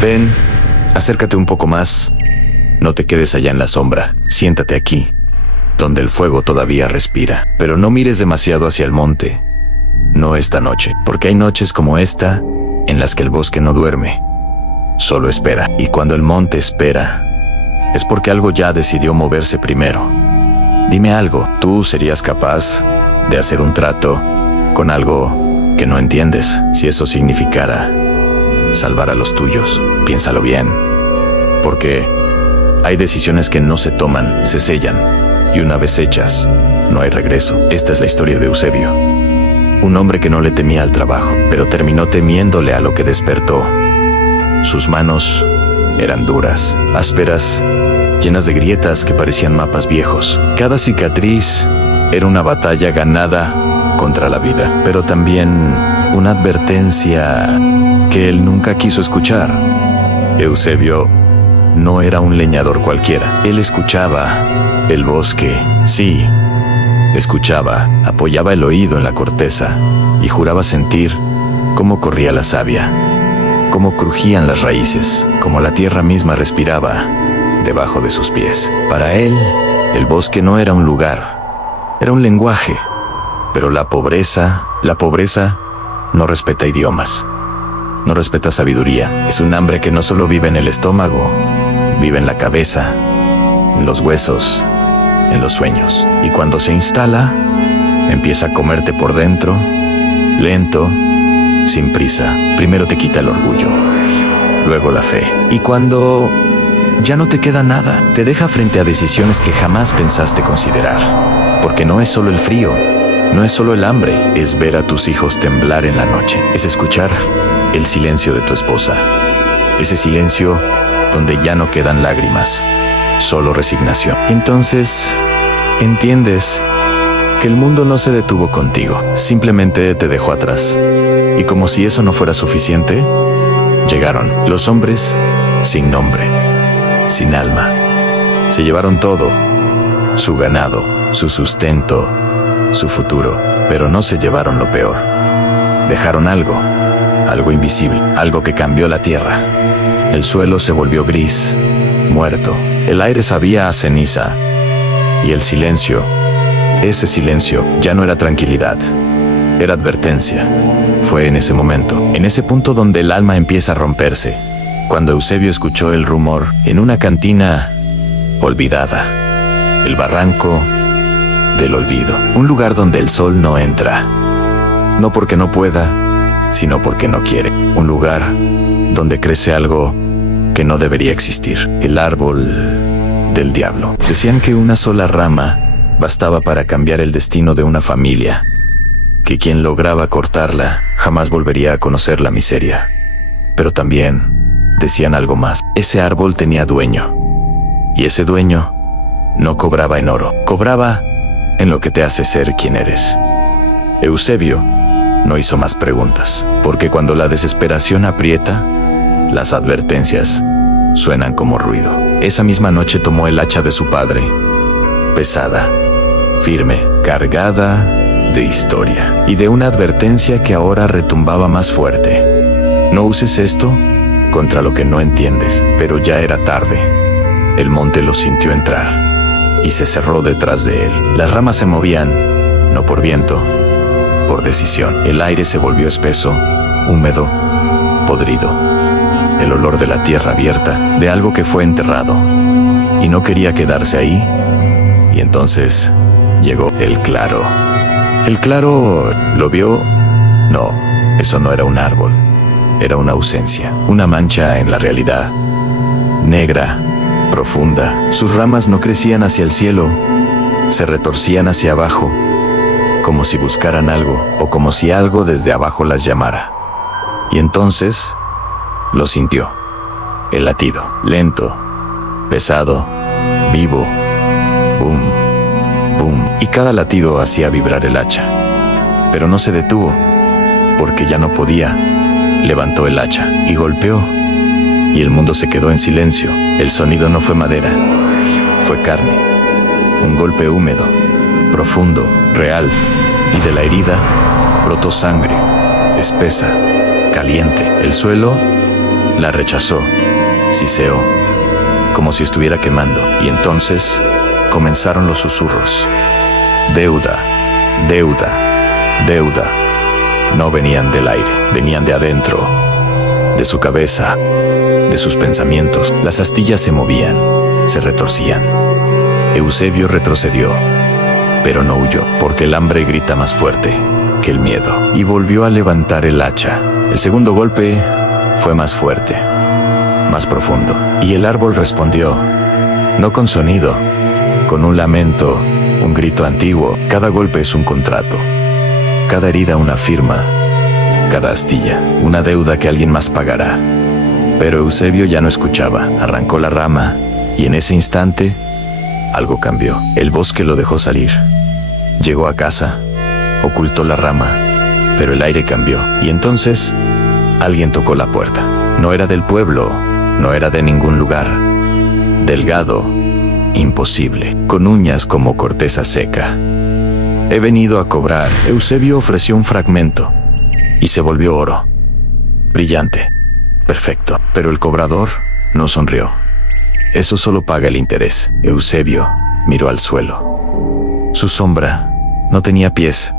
Ven, acércate un poco más. No te quedes allá en la sombra. Siéntate aquí, donde el fuego todavía respira. Pero no mires demasiado hacia el monte. No esta noche, porque hay noches como esta en las que el bosque no duerme. Solo espera. Y cuando el monte espera, es porque algo ya decidió moverse primero. Dime algo, ¿tú serías capaz de hacer un trato con algo que no entiendes? Si eso significara salvar a los tuyos, piénsalo bien. Porque hay decisiones que no se toman, se sellan. Y una vez hechas, no hay regreso. Esta es la historia de Eusebio. Un hombre que no le temía al trabajo, pero terminó temiéndole a lo que despertó. Sus manos eran duras, ásperas, llenas de grietas que parecían mapas viejos. Cada cicatriz era una batalla ganada contra la vida, pero también una advertencia que él nunca quiso escuchar. Eusebio no era un leñador cualquiera. Él escuchaba el bosque, sí, escuchaba, apoyaba el oído en la corteza y juraba sentir cómo corría la savia, cómo crujían las raíces, cómo la tierra misma respiraba debajo de sus pies. Para él, el bosque no era un lugar, era un lenguaje. Pero la pobreza no respeta idiomas, no respeta sabiduría. Es un hambre que no solo vive en el estómago, vive en la cabeza, en los huesos, en los sueños. Y cuando se instala, empieza a comerte por dentro, lento, sin prisa. Primero te quita el orgullo, luego la fe. Y cuando ya no te queda nada, te deja frente a decisiones que jamás pensaste considerar. Porque no es solo el frío, no es solo el hambre, es ver a tus hijos temblar en la noche. Es escuchar el silencio de tu esposa. Ese silencio donde ya no quedan lágrimas, solo resignación. Entonces, entiendes que el mundo no se detuvo contigo, simplemente te dejó atrás. Y como si eso no fuera suficiente, llegaron los hombres sin nombre, sin alma. Se llevaron todo, su ganado, su sustento, su futuro, pero no se llevaron lo peor. Dejaron algo invisible, algo que cambió la tierra. El suelo se volvió gris, muerto. El aire sabía a ceniza. Y el silencio, ese silencio, ya no era tranquilidad, era advertencia. Fue en ese momento, en ese punto donde el alma empieza a romperse, cuando Eusebio escuchó el rumor en una cantina olvidada. El barranco del olvido. Un lugar donde el sol no entra. No porque no pueda, sino porque no quiere. Un lugar donde crece algo que no debería existir. El árbol del diablo. Decían que una sola rama bastaba para cambiar el destino de una familia, que quien lograba cortarla jamás volvería a conocer la miseria. Pero también decían algo más. Ese árbol tenía dueño, y ese dueño no cobraba en oro, cobraba en lo que te hace ser quien eres. Eusebio no hizo más preguntas, porque cuando la desesperación aprieta, las advertencias suenan como ruido. Esa misma noche tomó el hacha de su padre, pesada, firme, cargada de historia y de una advertencia que ahora retumbaba más fuerte. No uses esto contra lo que no entiendes. Pero ya era tarde. El monte lo sintió entrar y se cerró detrás de él. Las ramas se movían, no por viento, por decisión. El aire se volvió espeso, húmedo, podrido. El olor de la tierra abierta, de algo que fue enterrado y no quería quedarse ahí. Y entonces llegó el claro. El claro lo vio. No, eso no era un árbol. Era una ausencia, una mancha en la realidad. Negra, profunda. Sus ramas no crecían hacia el cielo, se retorcían hacia abajo, como si buscaran algo, o como si algo desde abajo las llamara. Y entonces lo sintió. El latido, lento, pesado, vivo. Boom, boom. Y cada latido hacía vibrar el hacha. Pero no se detuvo, porque ya no podía. Levantó el hacha y golpeó. Y el mundo se quedó en silencio. El sonido no fue madera, fue carne. Un golpe húmedo, profundo, real. Y de la herida brotó sangre, espesa, caliente. El suelo La rechazó, siseó, como si estuviera quemando, y entonces comenzaron los susurros. Deuda, deuda, deuda. No venían del aire, venían de adentro, de su cabeza, de sus pensamientos. Las astillas se movían, se retorcían. Eusebio retrocedió, pero no huyó, porque el hambre grita más fuerte que el miedo, y volvió a levantar el hacha. El segundo golpe fue más fuerte, más profundo, y el árbol respondió, no con sonido, con un lamento, un grito antiguo. Cada golpe es un contrato, cada herida una firma, cada astilla una deuda que alguien más pagará. Pero Eusebio ya no escuchaba, arrancó la rama, y en ese instante, algo cambió. El bosque lo dejó salir. Llegó a casa, ocultó la rama, pero el aire cambió, y entonces, alguien tocó la puerta. No era del pueblo, no era de ningún lugar. Delgado, imposible, con uñas como corteza seca. He venido a cobrar. Eusebio ofreció un fragmento, y se volvió oro. Brillante, perfecto. Pero el cobrador no sonrió. Eso solo paga el interés. Eusebio miró al suelo. Su sombra no tenía pies.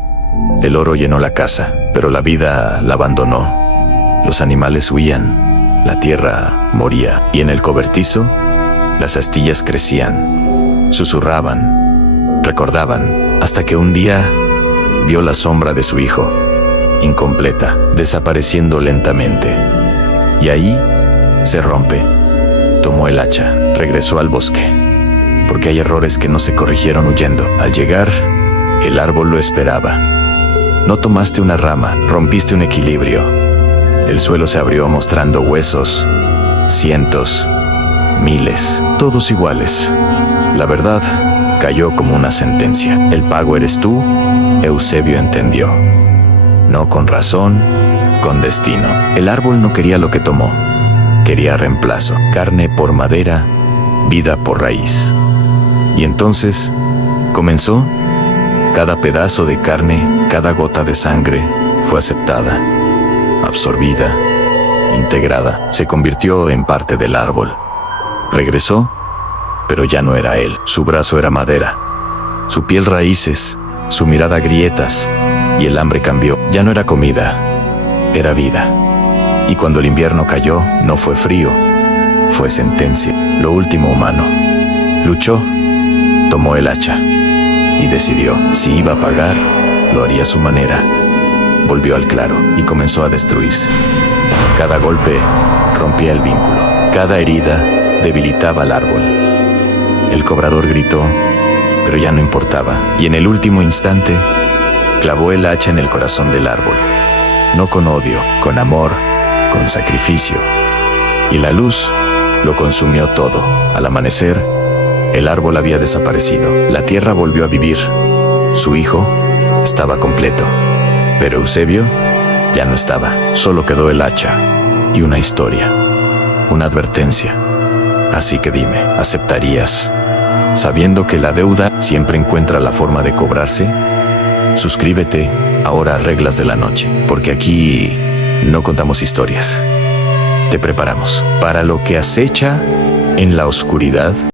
El oro llenó la casa, pero la vida la abandonó. Los animales huían, la tierra moría, y en el cobertizo, las astillas crecían, susurraban, recordaban, hasta que un día vio la sombra de su hijo, incompleta, desapareciendo lentamente. Y ahí se rompe. Tomó el hacha, regresó al bosque, porque hay errores que no se corrigieron huyendo. Al llegar, el árbol lo esperaba. No tomaste una rama, rompiste un equilibrio. El suelo se abrió mostrando huesos, cientos, miles, todos iguales. La verdad cayó como una sentencia. El pago eres tú, Eusebio entendió. No con razón, con destino. El árbol no quería lo que tomó. Quería reemplazo, carne por madera, vida por raíz. Y entonces comenzó. Cada pedazo de carne, cada gota de sangre fue aceptada, absorbida, integrada. Se convirtió en parte del árbol. Regresó, pero ya no era él. Su brazo era madera, su piel raíces, su mirada grietas, y el hambre cambió. Ya no era comida, era vida. Y cuando el invierno cayó, no fue frío, fue sentencia. Lo último humano. Luchó, tomó el hacha y decidió, si iba a pagar, lo haría a su manera. Volvió al claro y comenzó a destruirse. Cada golpe rompía el vínculo, cada herida debilitaba al árbol. El cobrador gritó, pero ya no importaba, y en el último instante, clavó el hacha en el corazón del árbol. No con odio, con amor, con sacrificio. Y la luz lo consumió todo. Al amanecer, el árbol había desaparecido. La tierra volvió a vivir. Su hijo estaba completo. Pero Eusebio ya no estaba. Solo quedó el hacha y una historia, una advertencia. Así que dime, ¿aceptarías, sabiendo que la deuda siempre encuentra la forma de cobrarse? Suscríbete ahora a Reglas de la Noche, porque aquí no contamos historias. Te preparamos para lo que acecha en la oscuridad.